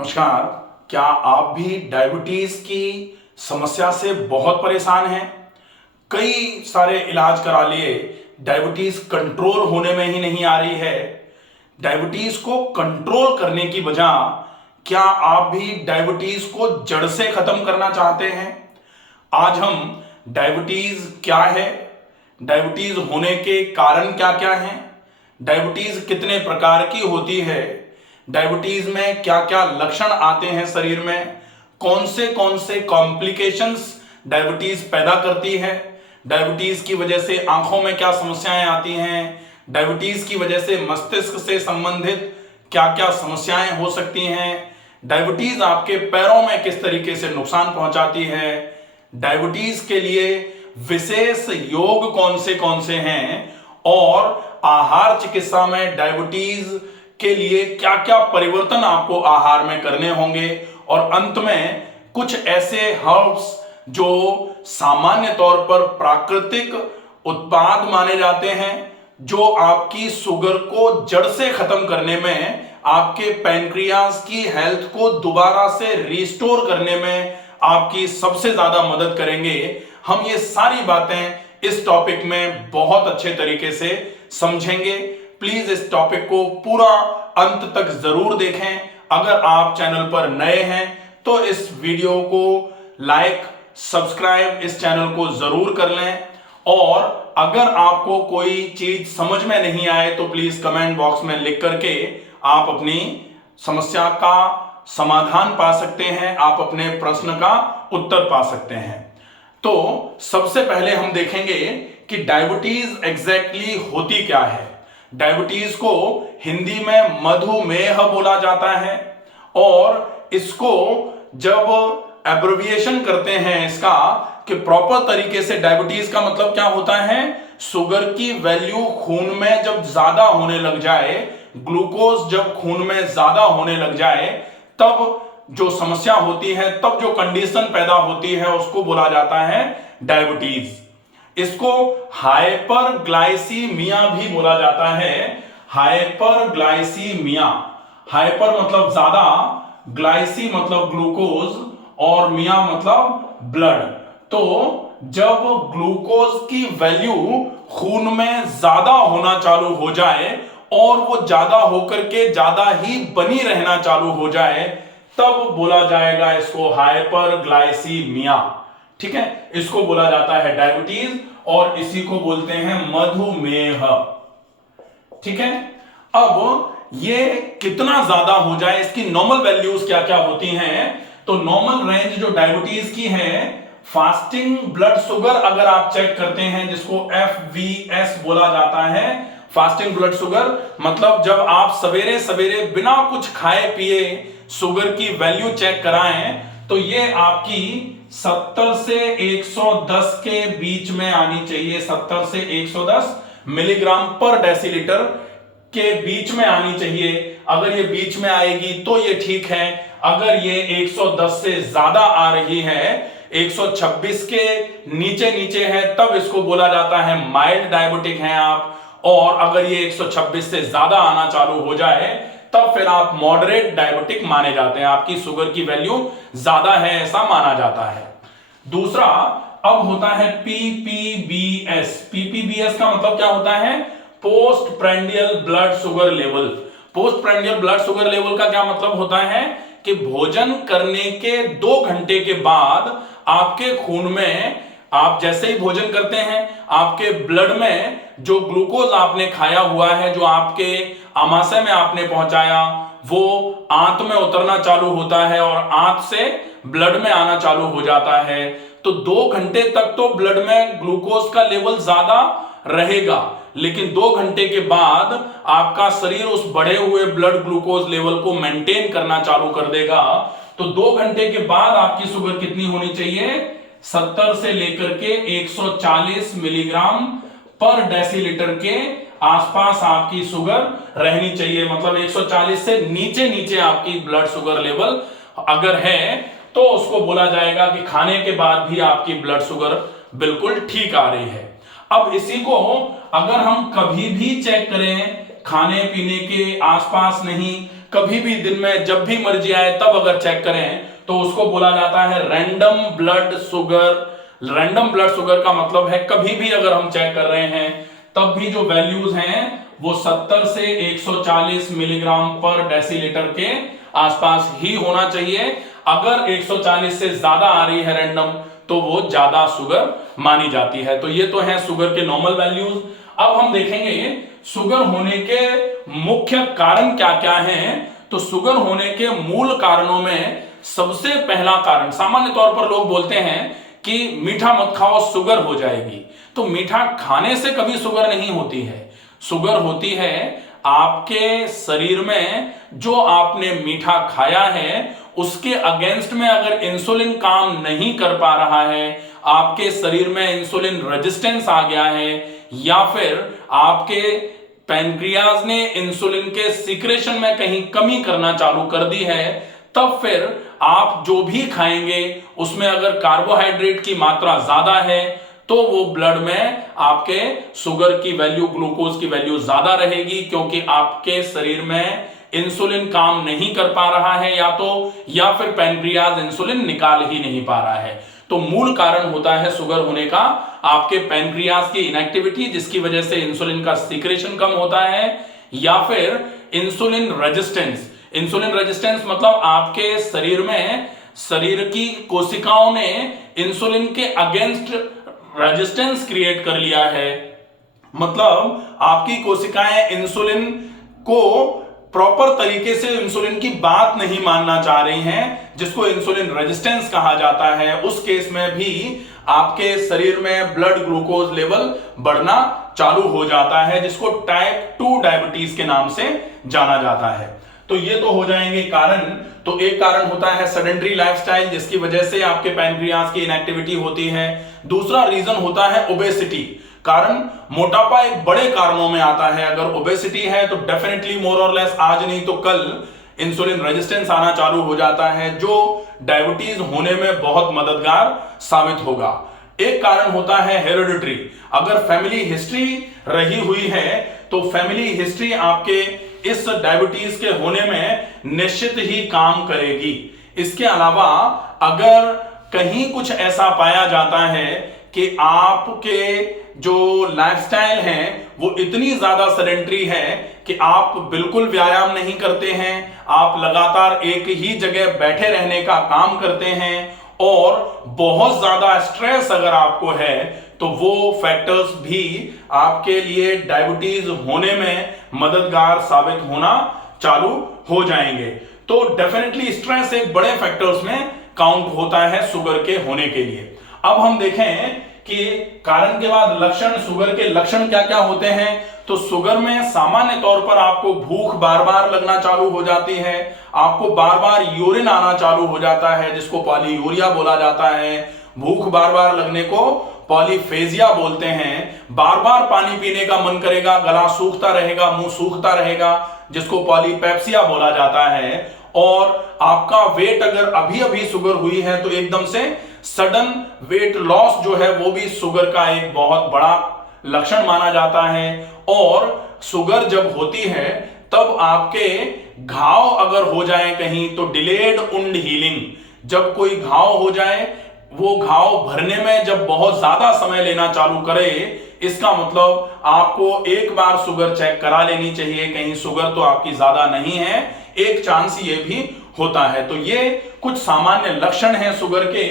नमस्कार। क्या आप भी डायबिटीज की समस्या से बहुत परेशान हैं? कई सारे इलाज करा लिए, डायबिटीज कंट्रोल होने में ही नहीं आ रही है। डायबिटीज को कंट्रोल करने की बजाय क्या आप भी डायबिटीज को जड़ से खत्म करना चाहते हैं? आज हम डायबिटीज क्या है, डायबिटीज होने के कारण क्या क्या हैं, डायबिटीज कितने प्रकार की होती है, डायबिटीज में क्या क्या लक्षण आते हैं शरीर में, कौन से कॉम्प्लिकेशंस डायबिटीज पैदा करती है, डायबिटीज की वजह से आंखों में क्या समस्याएं आती हैं, डायबिटीज की वजह से मस्तिष्क से संबंधित क्या क्या समस्याएं हो सकती हैं, डायबिटीज आपके पैरों में किस तरीके से नुकसान पहुंचाती है, डायबिटीज के लिए विशेष योग कौन से हैं, और आहार चिकित्सा में डायबिटीज के लिए क्या क्या परिवर्तन आपको आहार में करने होंगे, और अंत में कुछ ऐसे हर्ब्स जो सामान्य तौर पर प्राकृतिक उत्पाद माने जाते हैं, जो आपकी शुगर को जड़ से खत्म करने में, आपके पैनक्रियाज की हेल्थ को दोबारा से रिस्टोर करने में आपकी सबसे ज्यादा मदद करेंगे। हम ये सारी बातें इस टॉपिक में बहुत अच्छे तरीके से समझेंगे। प्लीज इस टॉपिक को पूरा अंत तक जरूर देखें। अगर आप चैनल पर नए हैं तो इस वीडियो को लाइक, सब्सक्राइब इस चैनल को जरूर कर लें, और अगर आपको कोई चीज समझ में नहीं आए तो प्लीज कमेंट बॉक्स में लिख करके आप अपनी समस्या का समाधान पा सकते हैं, आप अपने प्रश्न का उत्तर पा सकते हैं। तो सबसे पहले हम देखेंगे कि डायबिटीज एग्जैक्टली होती क्या है। डायबिटीज को हिंदी में मधुमेह बोला जाता है, और इसको जब एब्रिविएशन करते हैं इसका कि प्रॉपर तरीके से, डायबिटीज का मतलब क्या होता है, शुगर की वैल्यू खून में जब ज्यादा होने लग जाए, ग्लूकोज जब खून में ज्यादा होने लग जाए, तब जो समस्या होती है, तब जो कंडीशन पैदा होती है उसको बोला जाता है डायबिटीज। इसको हाइपरग्लाइसीमिया भी बोला जाता है। हाइपरग्लाइसीमिया, हाइपर मतलब ज्यादा, ग्लाइसी मतलब ग्लूकोज, और मिया मतलब ब्लड। तो जब ग्लूकोज की वैल्यू खून में ज्यादा होना चालू हो जाए और वो ज्यादा होकर के ज्यादा ही बनी रहना चालू हो जाए, तब बोला जाएगा इसको हाइपरग्लाइसीमिया। ठीक है, इसको बोला जाता है डायबिटीज, और इसी को बोलते हैं मधुमेह। ठीक है, अब ये कितना ज्यादा हो जाए, इसकी नॉर्मल वैल्यूज क्या क्या होती हैं। तो नॉर्मल रेंज जो डायबिटीज की है, फास्टिंग ब्लड शुगर अगर आप चेक करते हैं, जिसको FVS बोला जाता है, फास्टिंग ब्लड शुगर, मतलब जब आप सवेरे सवेरे बिना कुछ खाए पिए शुगर की वैल्यू चेक कराएं, तो ये आपकी 70 से 110 के बीच में आनी चाहिए। 70 से 110 मिलीग्राम पर डेसीलीटर के बीच में आनी चाहिए। अगर ये बीच में आएगी तो ये ठीक है। अगर ये 110 से ज्यादा आ रही है, 126 के नीचे नीचे है, तब इसको बोला जाता है माइल्ड डायबिटिक हैं आप। और अगर ये 126 से ज्यादा आना चालू हो जाए, तब फिर आप मॉडरेट डायबिटिक माने जाते हैं, आपकी शुगर की वैल्यू ज्यादा है ऐसा माना जाता है। दूसरा अब होता है PPBS। PPBS का मतलब क्या होता है, post prandial blood sugar level. Post prandial blood sugar level का क्या मतलब होता है कि भोजन करने के 2 घंटे के बाद आपके खून में, आप जैसे ही भोजन करते हैं, आपके ब्लड में जो ग्लूकोज आपने खाया हुआ है, जो आपके आमाशय में आपने पहुंचाया, वो आंत में उतरना चालू होता है और आंत से ब्लड में आना चालू हो जाता है। तो 2 घंटे तक तो ब्लड में ग्लूकोज का लेवल ज्यादा रहेगा, लेकिन 2 घंटे के बाद आपका शरीर उस बढ़े हुए ब्लड ग्लूकोज लेवल को मेंटेन करना चालू कर देगा। तो 2 घंटे के बाद आपकी शुगर कितनी होनी चाहिए, 70 से लेकर के 140 मिलीग्राम पर डेसीलीटर के आसपास आपकी शुगर रहनी चाहिए। मतलब 140 से नीचे नीचे आपकी ब्लड शुगर लेवल अगर है, तो उसको बोला जाएगा कि खाने के बाद भी आपकी ब्लड शुगर बिल्कुल ठीक आ रही है। अब इसी को अगर हम कभी भी चेक करें, खाने पीने के आसपास नहीं, कभी भी दिन में जब भी मर्जी आए तब अगर चेक करें तो उसको बोला जाता है random blood sugar. Random blood sugar का मतलब है कभी भी अगर हम चेक कर रहे हैं तब भी जो वैल्यूज हैं वो 70 से 140 मिलीग्राम पर डेसीलीटर के आसपास ही होना चाहिए। अगर 140 से ज्यादा आ रही है रैंडम तो वो ज्यादा शुगर मानी जाती है। तो ये तो है शुगर के नॉर्मल वैल्यूज। अब हम देखेंगे शुगर होने के मुख्य कारण क्या क्या हैं। तो शुगर होने के मूल कारणों में सबसे पहला कारण, सामान्य तौर पर लोग बोलते हैं कि मीठा मत खाओ शुगर हो जाएगी। तो मीठा खाने से कभी शुगर नहीं होती है। शुगर होती है आपके शरीर में जो आपने मीठा खाया है उसके अगेंस्ट में अगर इंसुलिन काम नहीं कर पा रहा है, आपके शरीर में इंसुलिन रेजिस्टेंस आ गया है, या फिर आपके पैनक्रियाज ने इंसुलिन के सीक्रेशन में कहीं कमी करना चालू कर दी है, तब फिर आप जो भी खाएंगे उसमें अगर कार्बोहाइड्रेट की मात्रा ज्यादा है तो वो ब्लड में आपके शुगर की वैल्यू, ग्लूकोज की वैल्यू ज्यादा रहेगी, क्योंकि आपके शरीर में इंसुलिन काम नहीं कर पा रहा है या फिर पैनक्रियाज इंसुलिन निकाल ही नहीं पा रहा है। तो मूल कारण होता है शुगर होने का आपके पैनक्रियाज की इनएक्टिविटी, जिसकी वजह से इंसुलिन का सीक्रेशन कम होता है, या फिर इंसुलिन रेजिस्टेंस। इंसुलिन रेजिस्टेंस मतलब आपके शरीर में शरीर की कोशिकाओं ने इंसुलिन के अगेंस्ट रेजिस्टेंस क्रिएट कर लिया है। मतलब आपकी कोशिकाएं इंसुलिन को प्रॉपर तरीके से इंसुलिन की बात नहीं मानना चाह रही हैं, जिसको इंसुलिन रेजिस्टेंस कहा जाता है। उस केस में भी आपके शरीर में ब्लड ग्लूकोज लेवल बढ़ना चालू हो जाता है, जिसको टाइप 2 डायबिटीज के नाम से जाना जाता है। तो ये तो हो जाएंगे कारण। तो एक कारण होता है सेडेंटरी लाइफस्टाइल, जिसकी वजह से आपके पैनक्रियाज की इनएक्टिविटी होती है। दूसरा रीजन होता है ओबेसिटी। कारण मोटापा एक बड़े कारणों में आता है। अगर ओबेसिटी है तो डेफिनेटली मोर और लेस आज नहीं तो कल इंसुलिन रेजिस्टेंस आना चालू हो जाता है, जो डायबिटीज होने में बहुत मददगार साबित होगा। एक कारण होता है हेरिडिटरी। अगर फैमिली हिस्ट्री रही हुई है तो फैमिली हिस्ट्री आपके इस डायबिटीज के होने में निश्चित ही काम करेगी। इसके अलावा अगर कहीं कुछ ऐसा पाया जाता है कि आपके जो लाइफस्टाइल है वो इतनी ज्यादा सेडेंटरी है कि आप बिल्कुल व्यायाम नहीं करते हैं, आप लगातार एक ही जगह बैठे रहने का काम करते हैं और बहुत ज्यादा स्ट्रेस अगर आपको है, तो वो फैक्टर्स भी आपके लिए डायबिटीज होने में मददगार साबित होना चालू हो जाएंगे। तो डेफिनेटली स्ट्रेस एक बड़े फैक्टर्स में काउंट होता है शुगर के होने के लिए। अब हम देखें कि कारण के बाद लक्षण, शुगर के लक्षण क्या क्या होते हैं। तो शुगर में सामान्य तौर पर आपको भूख बार बार लगना चालू हो जाती है, आपको बार बार यूरिन आना चालू हो जाता है, जिसको पॉलीयूरिया बोला जाता है। भूख बार बार लगने को पॉलीफेजिया बोलते हैं। बार बार पानी पीने का मन करेगा, गला सूखता रहेगा, मुंह सूखता रहेगा, जिसको पॉलीपेप्सिया बोला जाता है। और आपका वेट अगर अभी अभी शुगर हुई है तो एकदम से सडन वेट लॉस जो है वो भी शुगर का एक बहुत बड़ा लक्षण माना जाता है। और शुगर जब होती है तब आपके घाव अगर हो जाए कहीं तो डिलेड वुंड हीलिंग, जब कोई घाव हो जाए वो घाव भरने में जब बहुत ज्यादा समय लेना चालू करे, इसका मतलब आपको एक बार शुगर चेक करा लेनी चाहिए, कहीं शुगर तो आपकी ज्यादा नहीं है, एक चांस ये भी होता है। तो ये कुछ सामान्य लक्षण हैं शुगर के।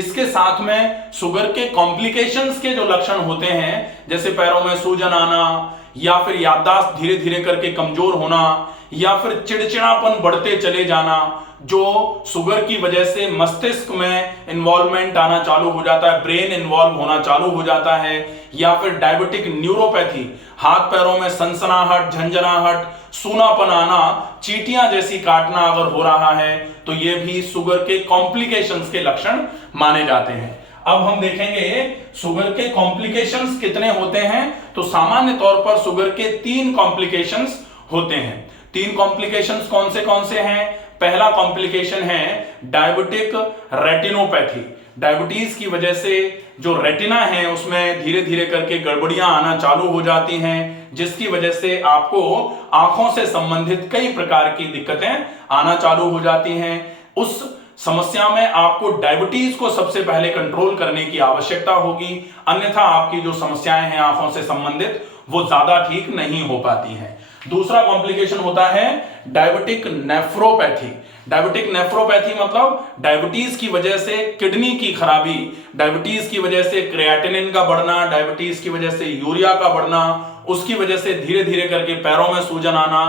इसके साथ में शुगर के कॉम्प्लिकेशंस के जो लक्षण होते हैं, जैसे पैरों में सूजन आना, या फिर याददाश्त धीरे धीरे करके कमजोर होना, या फिर चिड़चिड़ापन बढ़ते चले जाना, जो शुगर की वजह से मस्तिष्क में इन्वॉल्वमेंट आना चालू हो जाता है, ब्रेन इन्वॉल्व होना चालू हो जाता है, या फिर डायबिटिक न्यूरोपैथी, हाथ पैरों में सनसनाहट, झंझनाहट, सूनापन आना, चींटियां जैसी काटना अगर हो रहा है, तो ये भी शुगर के कॉम्प्लिकेशंस के लक्षण माने जाते हैं। अब हम देखेंगे शुगर के कॉम्प्लिकेशंस कितने होते हैं। तो सामान्य तौर पर शुगर के 3 कॉम्प्लिकेशंस होते हैं। 3 कॉम्प्लिकेशंस कौन से हैं? पहला कॉम्प्लिकेशन है डायबिटिक रेटिनोपैथी। डायबिटीज की वजह से जो रेटिना है उसमें धीरे धीरे करके गड़बड़ियां आना चालू हो जाती हैं, जिसकी वजह से आपको आंखों से संबंधित कई प्रकार की दिक्कतें आना चालू हो जाती हैं। उस समस्या में आपको डायबिटीज को सबसे पहले कंट्रोल करने की आवश्यकता होगी, अन्यथा आपकी जो समस्याएं हैं आंखों से संबंधित वो ज्यादा ठीक नहीं हो पाती हैं। दूसरा कॉम्प्लिकेशन होता है डायबिटिक नेफ्रोपैथी। डायबिटिक नेफ्रोपैथी मतलब डायबिटीज की वजह से किडनी की खराबी, डायबिटीज की वजह से क्रिएटिनिन का बढ़ना, डायबिटीज की वजह से यूरिया का बढ़ना, उसकी वजह से धीरे धीरे करके पैरों में सूजन आना,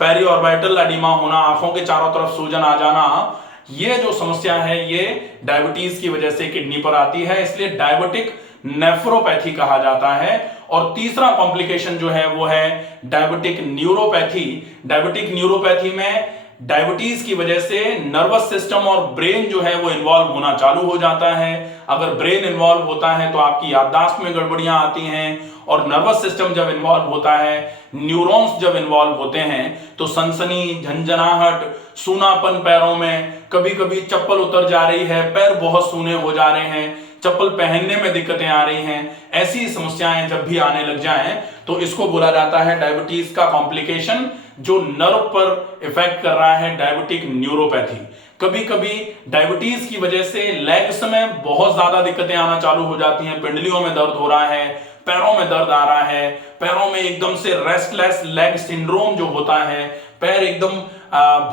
पेरिऑर्बिटल एडिमा होना, आंखों के चारों तरफ सूजन आ जाना, ये जो समस्या है ये डायबिटीज की वजह से किडनी पर आती है, इसलिए डायबिटिक नेफ्रोपैथी कहा जाता है। और तीसरा कॉम्प्लिकेशन जो है वो है डायबिटिक न्यूरोपैथी। डायबिटिक न्यूरोपैथी में डायबिटीज की वजह से नर्वस सिस्टम और ब्रेन जो है वो इन्वॉल्व होना चालू हो जाता है। अगर ब्रेन इन्वॉल्व होता है तो आपकी याददाश्त में गड़बड़ियां आती हैं, और नर्वस सिस्टम जब इन्वॉल्व होता है, न्यूरॉन्स जब इन्वॉल्व होते हैं तो सनसनी, झंझनाहट, सूनापन पैरों में, कभी कभी चप्पल उतर जा रही है, पैर बहुत सूने हो जा रहे हैं, चप्पल पहनने में दिक्कतें आ रही हैं, ऐसी समस्याएं जब भी आने लग जाएं तो इसको बोला जाता है डायबिटीज का कॉम्प्लिकेशन जो नर्व पर इफेक्ट कर रहा है, डायबिटिक न्यूरोपैथी। कभी कभी डायबिटीज की वजह से लेग्स में बहुत ज्यादा दिक्कतें आना चालू हो जाती हैं, पिंडलियों में दर्द हो रहा है, पैरों में दर्द आ रहा है, पैरों में एकदम से रेस्टलेस लेग सिंड्रोम जो होता है, पैर एकदम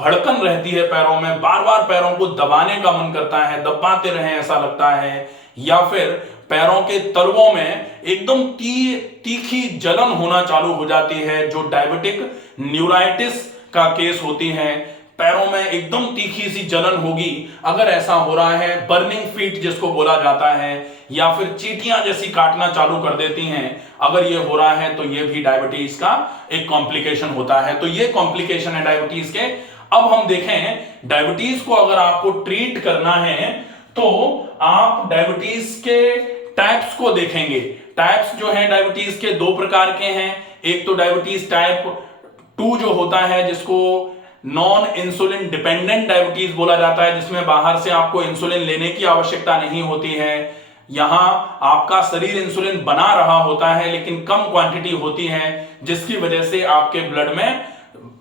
भड़कन रहती है पैरों में, बार बार पैरों को दबाने का मन करता है, दबाते रहें ऐसा लगता है, या फिर पैरों के तलवों में एकदम तीखी जलन होना चालू हो जाती है, जो डायबिटिक न्यूराइटिस का केस होती है। पैरों में एकदम तीखी सी जलन होगी अगर ऐसा हो रहा है, बर्निंग फीट जिसको बोला जाता है, या फिर चींटियां जैसी काटना चालू कर देती हैं, अगर ये हो रहा है तो ये भी डायबिटीज का एक कॉम्प्लिकेशन होता है। तो ये कॉम्प्लिकेशन है डायबिटीज के। अब हम देखें डायबिटीज को अगर आपको ट्रीट करना है तो आप डायबिटीज के टाइप्स को देखेंगे। टाइप्स जो है डायबिटीज के दो प्रकार के हैं। एक तो डायबिटीज टाइप 2 जो होता है जिसको नॉन इंसुलिन डिपेंडेंट डायबिटीज बोला जाता है, जिसमें बाहर से आपको इंसुलिन लेने की आवश्यकता नहीं होती है, यहां आपका शरीर इंसुलिन बना रहा होता है लेकिन कम क्वांटिटी होती है, जिसकी वजह से आपके ब्लड में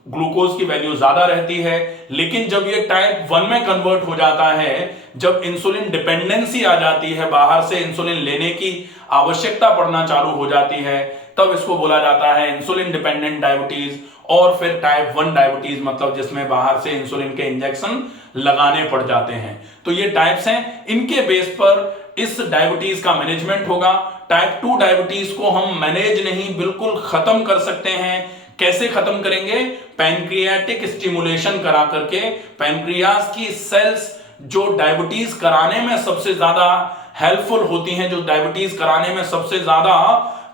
ग्लूकोज की वैल्यू ज्यादा रहती है। लेकिन जब ये टाइप 1 में कन्वर्ट हो जाता है, जब इंसुलिन डिपेंडेंसी आ जाती है, बाहर से इंसुलिन लेने की आवश्यकता पड़ना चालू हो जाती है, तब इसको बोला जाता है इंसुलिन डिपेंडेंट डायबिटीज। और फिर टाइप 1 डायबिटीज मतलब जिसमें बाहर से इंसुलिन के इंजेक्शन लगाने पड़ जाते हैं। तो ये टाइप्स हैं, इनके बेस पर इस डायबिटीज का मैनेजमेंट होगा। टाइप 2 डायबिटीज को हम मैनेज नहीं बिल्कुल खत्म कर सकते हैं। कैसे खत्म करेंगे? पैनक्रियाटिक स्टिमुलेशन करा करके। पैनक्रियास की सेल्स जो डायबिटीज कराने में सबसे ज्यादा हेल्पफुल होती हैं, जो डायबिटीज कराने में सबसे ज्यादा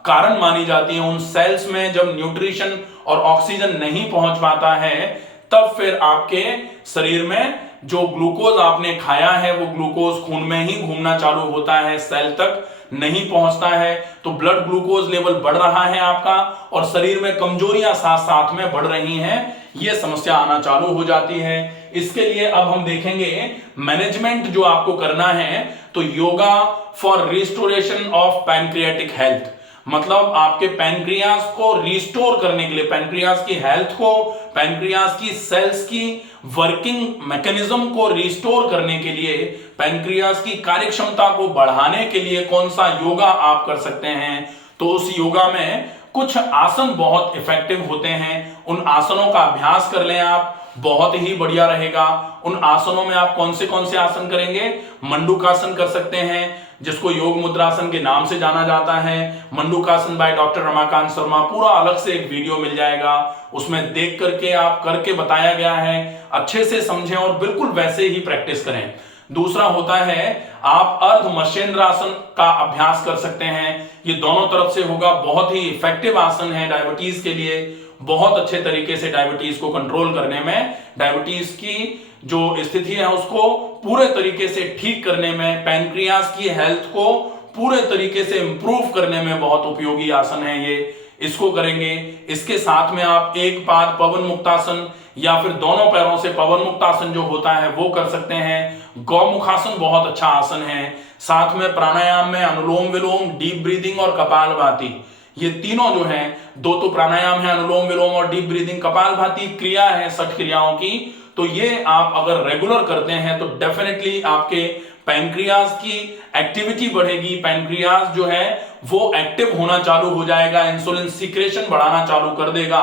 कारण मानी जाती हैं, उन सेल्स में जब न्यूट्रिशन और ऑक्सीजन नहीं पहुंच पाता है, तब फिर आपके शरीर में जो ग्लूकोज आपने खाया है वो ग्लूकोज खून में ही घूमना चालू होता है, सेल तक नहीं पहुंचता है। तो ब्लड ग्लूकोज लेवल बढ़ रहा है आपका, और शरीर में कमजोरियां साथ साथ में बढ़ रही हैं, ये समस्या आना चालू हो जाती है। इसके लिए अब हम देखेंगे मैनेजमेंट जो आपको करना है, तो yoga for restoration of pancreatic health, मतलब आपके पैनक्रियास को रिस्टोर करने के लिए, पैनक्रियास की हेल्थ को, पैनक्रियास की सेल्स की वर्किंग मैकेनिज्म को रिस्टोर करने के लिए, पैनक्रियास की कार्यक्षमता को बढ़ाने के लिए कौन सा योगा आप कर सकते हैं। तो उस योगा में कुछ आसन बहुत इफेक्टिव होते हैं, उन आसनों का अभ्यास कर लें आप, बहुत ही बढ़िया रहेगा। उन आसनों में आप कौन से आसन करेंगे? मंडूकासन कर सकते हैं, जिसको योग मुद्रासन के नाम से जाना जाता है। मंडूकासन बाय डॉक्टर रमाकांत शर्मा, पूरा अलग से एक वीडियो मिल जाएगा, उसमें देख करके आप करके बताया गया है, अच्छे से समझें और बिल्कुल वैसे ही प्रैक्टिस करें। दूसरा होता है आप अर्ध मत्स्येंद्रासन का अभ्यास कर सकते हैं, ये दोनों तरफ से होगा, बहुत ही इफेक्टिव आसन है डायबिटीज के लिए, बहुत अच्छे तरीके से डायबिटीज को कंट्रोल करने में, डायबिटीज की जो स्थिति है उसको पूरे तरीके से ठीक करने में, पैनक्रियास की हेल्थ को पूरे तरीके से इंप्रूव करने में बहुत उपयोगी आसन है ये, इसको करेंगे। इसके साथ में आप एक पाद पवन मुक्तासन या फिर दोनों पैरों से पवन मुक्त आसन जो होता है वो कर सकते हैं। गौमुखासन बहुत अच्छा आसन है। साथ में प्राणायाम में अनुलोम विलोम, डीप ब्रीदिंग और कपालभाति, ये तीनों जो हैं, दो तो प्राणायाम है, अनुलोम विलोम और डीप ब्रीदिंग, कपालभाति क्रिया है 60 क्रियाओं की। तो ये आप अगर रेगुलर करते हैं तो डेफिनेटली आपके पैंक्रियाज की एक्टिविटी बढ़ेगी, पैंक्रियाज जो है वो एक्टिव होना चालू हो जाएगा, इंसुलिन सीक्रेशन बढ़ाना चालू कर देगा।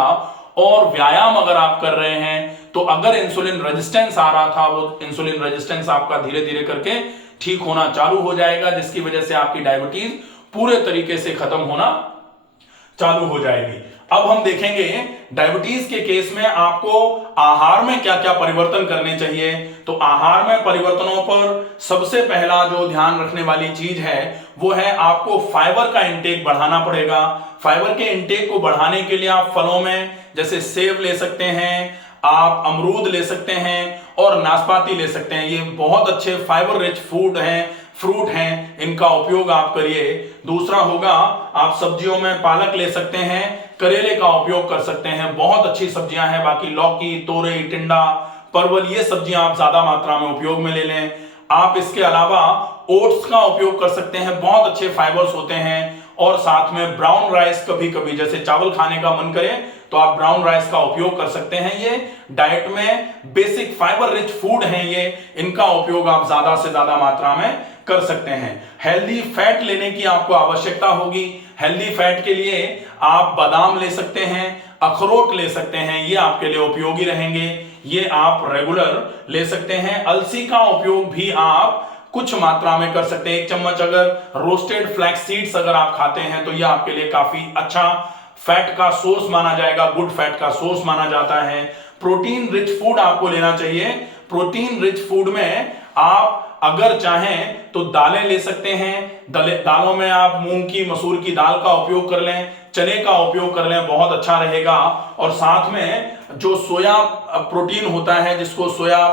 और व्यायाम अगर आप कर रहे हैं तो अगर इंसुलिन रेजिस्टेंस आ रहा था, वो इंसुलिन रेजिस्टेंस आपका धीरे धीरे करके ठीक होना चालू हो जाएगा, जिसकी वजह से आपकी डायबिटीज पूरे तरीके से खत्म होना चालू हो जाएगी। अब हम देखेंगे डायबिटीज के केस में आपको आहार में क्या क्या परिवर्तन करने चाहिए। तो आहार में परिवर्तनों पर सबसे पहला जो ध्यान रखने वाली चीज है वो है आपको फाइबर का इंटेक बढ़ाना पड़ेगा। फाइबर के इंटेक को बढ़ाने के लिए आप फलों में जैसे सेब ले सकते हैं, आप अमरूद ले सकते हैं और नाशपाती ले सकते हैं। ये बहुत अच्छे फाइबर रिच फूड हैं, फ्रूट हैं, इनका उपयोग आप करिए। दूसरा होगा आप सब्जियों में पालक ले सकते हैं, करेले का उपयोग कर सकते हैं, बहुत अच्छी सब्जियां हैं। बाकी लौकी, तोरई, टिंडा, परवल, ये सब्जियां आप ज्यादा मात्रा में उपयोग में ले लें। आप इसके अलावा ओट्स का उपयोग कर सकते हैं, बहुत अच्छे फाइबर्स होते हैं। और साथ में ब्राउन राइस, कभी कभी जैसे चावल खाने का मन करे तो आप ब्राउन राइस का उपयोग कर सकते हैं। ये डाइट में बेसिक फाइबर रिच फूड हैं, ये इनका उपयोग आप ज्यादा से ज्यादा मात्रा में कर सकते हैं। हेल्दी फैट लेने की आपको आवश्यकता होगी। हेल्दी फैट के लिए आप बादाम ले सकते हैं, अखरोट ले सकते हैं, ये आपके लिए उपयोगी रहेंगे, ये आप रेगुलर ले सकते हैं। अलसी का उपयोग भी आप कुछ मात्रा में कर सकते हैं। 1 चम्मच अगर रोस्टेड फ्लैक्स सीड्स अगर आप खाते हैं तो यह आपके लिए काफी अच्छा फैट का सोर्स माना जाएगा, गुड फैट का सोर्स माना जाता है। प्रोटीन रिच फूड आपको लेना चाहिए। प्रोटीन रिच फूड में आप अगर चाहें तो दालें ले सकते हैं। दालों में आप मूंग की, मसूर की दाल का उपयोग कर लें, चने का उपयोग कर लें, बहुत अच्छा रहेगा। और साथ में जो सोया प्रोटीन होता है, जिसको सोया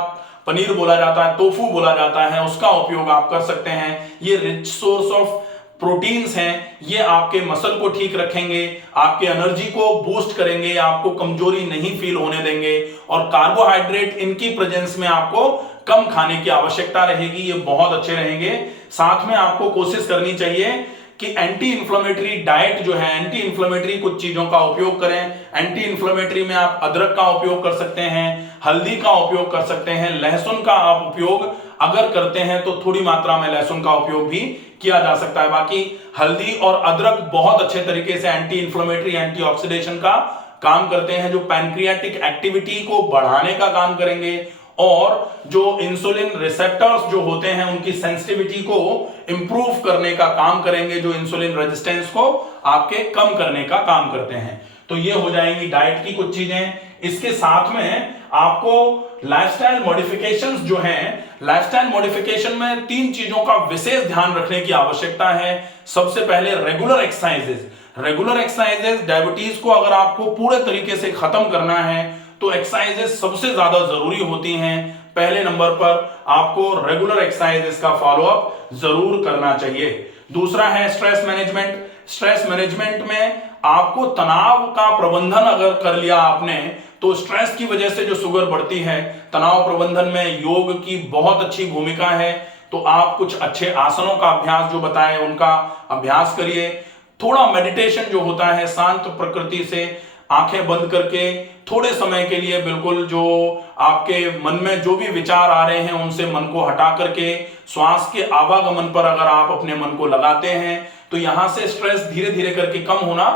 पनीर बोला जाता है, टोफू बोला जाता है, उसका उपयोग आप कर सकते हैं। ये रिच सोर्स ऑफ प्रोटीन्स हैं, ये आपके मसल को ठीक रखेंगे, आपके एनर्जी को बूस्ट करेंगे, आपको कमजोरी नहीं फील होने देंगे। और कार्बोहाइड्रेट इनकी प्रेजेंस में आपको कम खाने की आवश्यकता रहेगी, ये बहुत अच्छे रहेंगे। साथ में आपको कोशिश करनी चाहिए कि एंटी इंफ्लेमेटरी डाइट जो है, एंटी इंफ्लेमेटरी कुछ चीजों का उपयोग करें। एंटी इंफ्लेमेटरी में आप अदरक का उपयोग कर सकते हैं, हल्दी का उपयोग कर सकते हैं, लहसुन का आप उपयोग अगर करते हैं तो थोड़ी मात्रा में लहसुन का उपयोग भी किया जा सकता है। बाकी हल्दी और अदरक बहुत अच्छे तरीके से एंटी इंफ्लेमेटरी, एंटी ऑक्सीडेशन का काम करते हैं, जो पैंक्रियाटिक एक्टिविटी को बढ़ाने का काम करेंगे और जो इंसुलिन रिसेप्टर्स जो होते हैं उनकी सेंसिटिविटी को इंप्रूव करने का काम करेंगे, जो इंसुलिन रेजिस्टेंस को आपके कम करने का काम करते हैं। तो ये हो जाएंगी डाइट की कुछ चीजें। इसके साथ में आपको लाइफस्टाइल मॉडिफिकेशंस जो हैं, लाइफस्टाइल मॉडिफिकेशन में 3 चीजों का विशेष ध्यान रखने की आवश्यकता है। सबसे पहले regular exercises. Regular exercises, diabetes को अगर आपको पूरे तरीके से खत्म करना है तो एक्सरसाइजेस सबसे ज्यादा जरूरी होती हैं। पहले नंबर पर आपको रेगुलर एक्सरसाइजेस का फॉलोअप जरूर करना चाहिए। दूसरा है स्ट्रेस मैनेजमेंट। स्ट्रेस मैनेजमेंट में आपको तनाव का प्रबंधन अगर कर लिया आपने तो स्ट्रेस की वजह से जो शुगर बढ़ती है, तनाव प्रबंधन में योग की बहुत अच्छी भूमिका है। तो आप कुछ अच्छे आसनों का अभ्यास जो बताएं उनका अभ्यास करिए। थोड़ा मेडिटेशन जो होता है, शांत प्रकृति से आंखें बंद करके थोड़े समय के लिए बिल्कुल जो आपके मन में जो भी विचार आ रहे हैं उनसे मन को हटा करके श्वास के आवागमन पर अगर आप अपने मन को लगाते हैं तो यहां से स्ट्रेस धीरे धीरे करके कम होना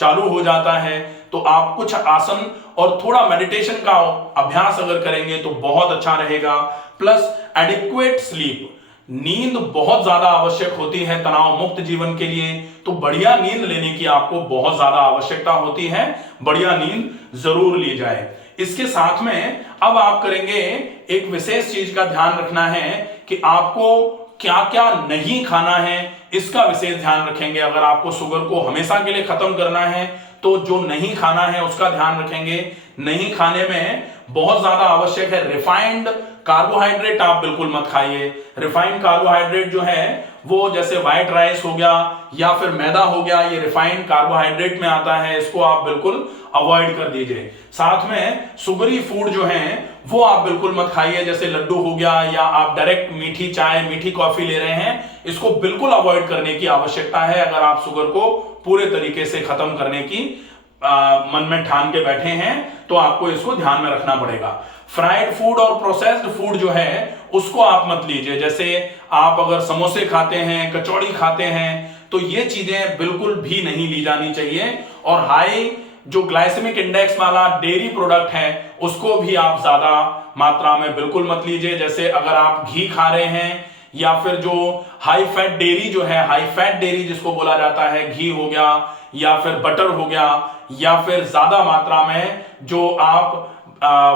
चालू हो जाता है। तो आप कुछ आसन और थोड़ा मेडिटेशन का अभ्यास अगर करेंगे तो बहुत अच्छा रहेगा। प्लस एडिक्वेट स्लीप, नींद बहुत ज्यादा आवश्यक होती है तनाव मुक्त जीवन के लिए। तो बढ़िया नींद लेने की आपको बहुत ज्यादा आवश्यकता होती है, बढ़िया नींद जरूर ली जाए। इसके साथ में अब आप करेंगे, एक विशेष चीज का ध्यान रखना है कि आपको क्या क्या नहीं खाना है, इसका विशेष ध्यान रखेंगे। अगर आपको शुगर को हमेशा के लिए खत्म करना है तो जो नहीं खाना है उसका ध्यान रखेंगे। नहीं खाने में बहुत ज्यादा आवश्यक है रिफाइंड कार्बोहाइड्रेट, आप बिल्कुल मत खाइए। रिफाइंड कार्बोहाइड्रेट जो है वो जैसे व्हाइट राइस हो गया या फिर मैदा हो गया, ये रिफाइंड कार्बोहाइड्रेट में आता है, इसको आप बिल्कुल अवॉइड कर दीजिए। साथ में शुगरी फूड जो है वो आप बिल्कुल मत खाइए, जैसे लड्डू हो गया या आप डायरेक्ट मीठी चाय मीठी कॉफी ले रहे हैं, इसको बिल्कुल अवॉइड करने की आवश्यकता है अगर आप शुगर को पूरे तरीके से खत्म करने की मन में ठान के बैठे हैं तो आपको इसको ध्यान में रखना पड़ेगा। फ्राइड फूड और प्रोसेस्ड फूड जो है उसको आप मत लीजिए, जैसे आप अगर समोसे खाते हैं, कचौड़ी खाते हैं, तो ये चीजें बिल्कुल भी नहीं ली जानी चाहिए। और हाई जो ग्लाइसेमिक इंडेक्स वाला डेयरी प्रोडक्ट है उसको भी आप ज्यादा मात्रा में बिल्कुल मत लीजिए, जैसे अगर आप घी खा रहे हैं या फिर जो हाई फैट डेयरी जो है, हाई फैट डेयरी जिसको बोला जाता है, घी हो गया या फिर बटर हो गया या फिर ज्यादा मात्रा में जो आप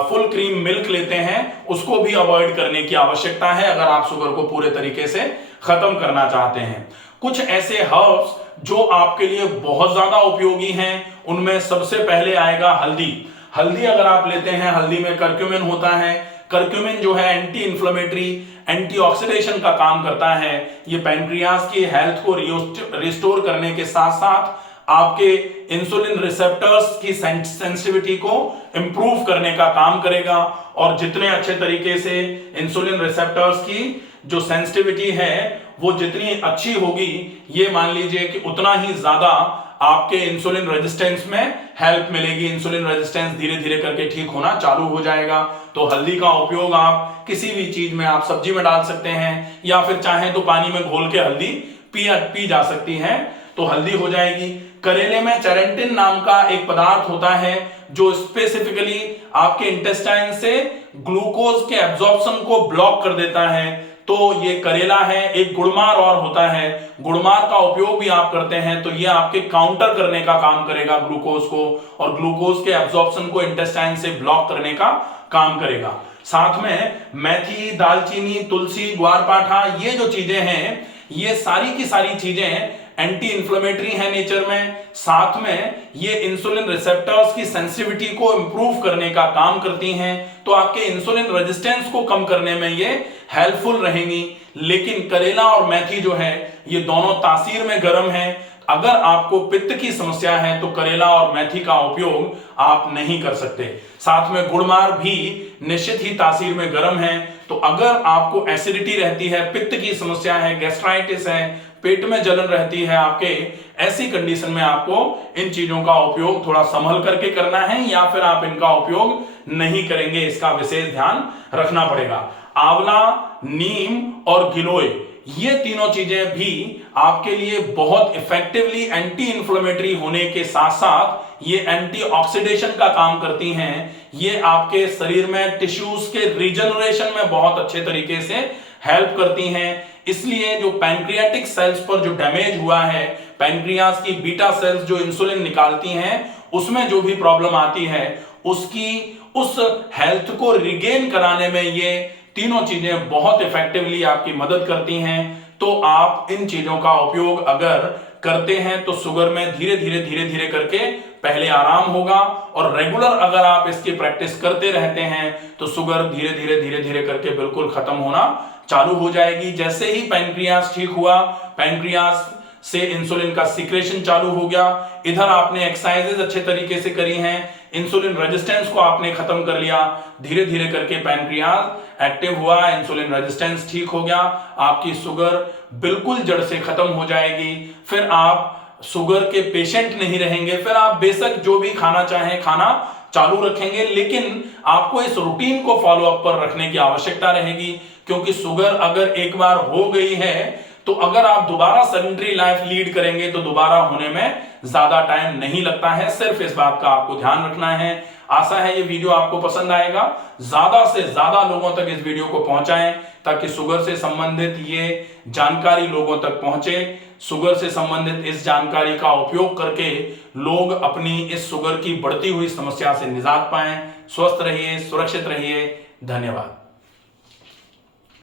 फुल क्रीम मिल्क लेते हैं, उसको भी अवॉइड करने की आवश्यकता है अगर आप शुगर को पूरे तरीके से खत्म करना चाहते हैं। कुछ ऐसे हर्ब्स जो आपके लिए बहुत ज्यादा उपयोगी हैं, उनमें सबसे पहले आएगा हल्दी। हल्दी अगर आप लेते हैं, हल्दी में करक्यूमिन होता है। करक्यूमिन जो है एंटी इंफ्लेमेटरी, एंटीऑक्सीडेशन का काम करता है। ये पैंक्रियाज की हेल्थ को रिस्टोर करने के साथ साथ आपके इंसुलिन रिसेप्टर्स की सेंसिटिविटी को इंप्रूव करने का काम करेगा। और जितने अच्छे तरीके से इंसुलिन रिसेप्टर्स की जो सेंसिटिविटी है वो जितनी अच्छी होगी, ये मान लीजिए कि उतना ही ज्यादा आपके इंसुलिन रेजिस्टेंस में हेल्प मिलेगी। इंसुलिन रेजिस्टेंस धीरे धीरे करके ठीक होना चालू हो जाएगा। तो हल्दी का उपयोग आप किसी भी चीज में, आप सब्जी में डाल सकते हैं या फिर चाहें तो पानी में घोल के हल्दी पी जा सकती हैं, तो हल्दी हो जाएगी। करेले में चेरेंटिन नाम का एक पदार्थ होता है जो स्पेसिफिकली आपके इंटेस्टाइन से ग्लूकोज के एब्जॉर्प्शन को ब्लॉक कर देता है, तो ये करेला है। एक गुड़मार और होता है, गुड़मार का उपयोग भी आप करते हैं, तो ये आपके काउंटर करने का काम करेगा ग्लूकोज को, और ग्लूकोज के एब्जॉर्प्शन को इंटेस्टाइन से ब्लॉक करने का काम करेगा। साथ में मेथी, दालचीनी, तुलसी, ग्वारपाठा, ये जो चीजें हैं ये सारी की सारी चीजें एंटी इंफ्लेमेटरी है नेचर में। साथ में ये इंसुलिन रिसेप्टर्स की सेंसिटिविटी को इंप्रूव करने का काम करती हैं, तो आपके इंसुलिन रेजिस्टेंस को कम करने में ये हेल्पफुल रहेंगी। लेकिन करेला और मेथी जो है ये दोनों तासीर में गर्म है। अगर आपको पित्त की समस्या है तो करेला और मेथी का उपयोग आप नहीं कर सकते। साथ में गुड़मार भी निश्चित ही तासीर में गर्म है, तो अगर आपको एसिडिटी रहती है, पित्त की समस्या है, गैस्ट्राइटिस है, पेट में जलन रहती है आपके, ऐसी कंडीशन में आपको इन चीजों का उपयोग थोड़ा संभल करके करना है या फिर आप इनका उपयोग नहीं करेंगे, इसका विशेष ध्यान रखना पड़ेगा। आंवला, नीम और गिलोय, ये तीनों चीजें भी आपके लिए बहुत इफेक्टिवली एंटी इंफ्लेमेटरी होने के साथ साथ ये एंटीऑक्सीडेशन का काम करती हैं। ये आपके शरीर में टिश्यूज के रीजनरेशन में बहुत अच्छे तरीके से हेल्प करती हैं। इसलिए जो पैंक्रियाटिक सेल्स पर जो डैमेज हुआ है, पैंक्रियाज की बीटा सेल्स जो इंसुलिन निकालती हैं, उसमें जो भी प्रॉब्लम आती है उसकी उस हेल्थ को रिगेन कराने में ये तीनों चीजें बहुत इफेक्टिवली आपकी मदद करती हैं। तो आप इन चीजों का उपयोग अगर करते हैं तो शुगर में धीरे धीरे करके पहले आराम होगा, और रेगुलर अगर आप इसकी प्रैक्टिस करते रहते हैं तो शुगर धीरे धीरे करके बिल्कुल खत्म होना चालू हो जाएगी। जैसे ही पैंक्रियाज ठीक हुआ, पैंक्रियाज से इंसुलिन का सीक्रेशन चालू हो गया, इधर आपने एक्सरसाइजेज अच्छे तरीके से करी हैं, इंसुलिन रेजिस्टेंस को आपने खत्म कर लिया, धीरे धीरे करके पैंक्रियाज एक्टिव हुआ, इंसुलिन रेजिस्टेंस ठीक हो गया, आपकी शुगर बिल्कुल जड़ से खत्म हो जाएगी। फिर आप शुगर के पेशेंट नहीं रहेंगे, फिर आप बेशक जो भी खाना चाहें खाना चालू रखेंगे, लेकिन आपको इस रूटीन को फॉलो अप पर रखने की आवश्यकता रहेगी। क्योंकि शुगर अगर एक बार हो गई है तो अगर आप दोबारा सेडेंटरी लाइफ लीड करेंगे तो दोबारा होने में ज्यादा टाइम नहीं लगता है। सिर्फ इस बात का आपको ध्यान रखना है। आशा है ये वीडियो आपको पसंद आएगा। ज्यादा से ज्यादा लोगों तक इस वीडियो को पहुंचाएं ताकि शुगर से संबंधित ये जानकारी लोगों तक पहुंचे। शुगर से संबंधित इस जानकारी का उपयोग करके लोग अपनी इस शुगर की बढ़ती हुई समस्या से निजात पाएं। स्वस्थ रहिए, सुरक्षित रहिए। धन्यवाद।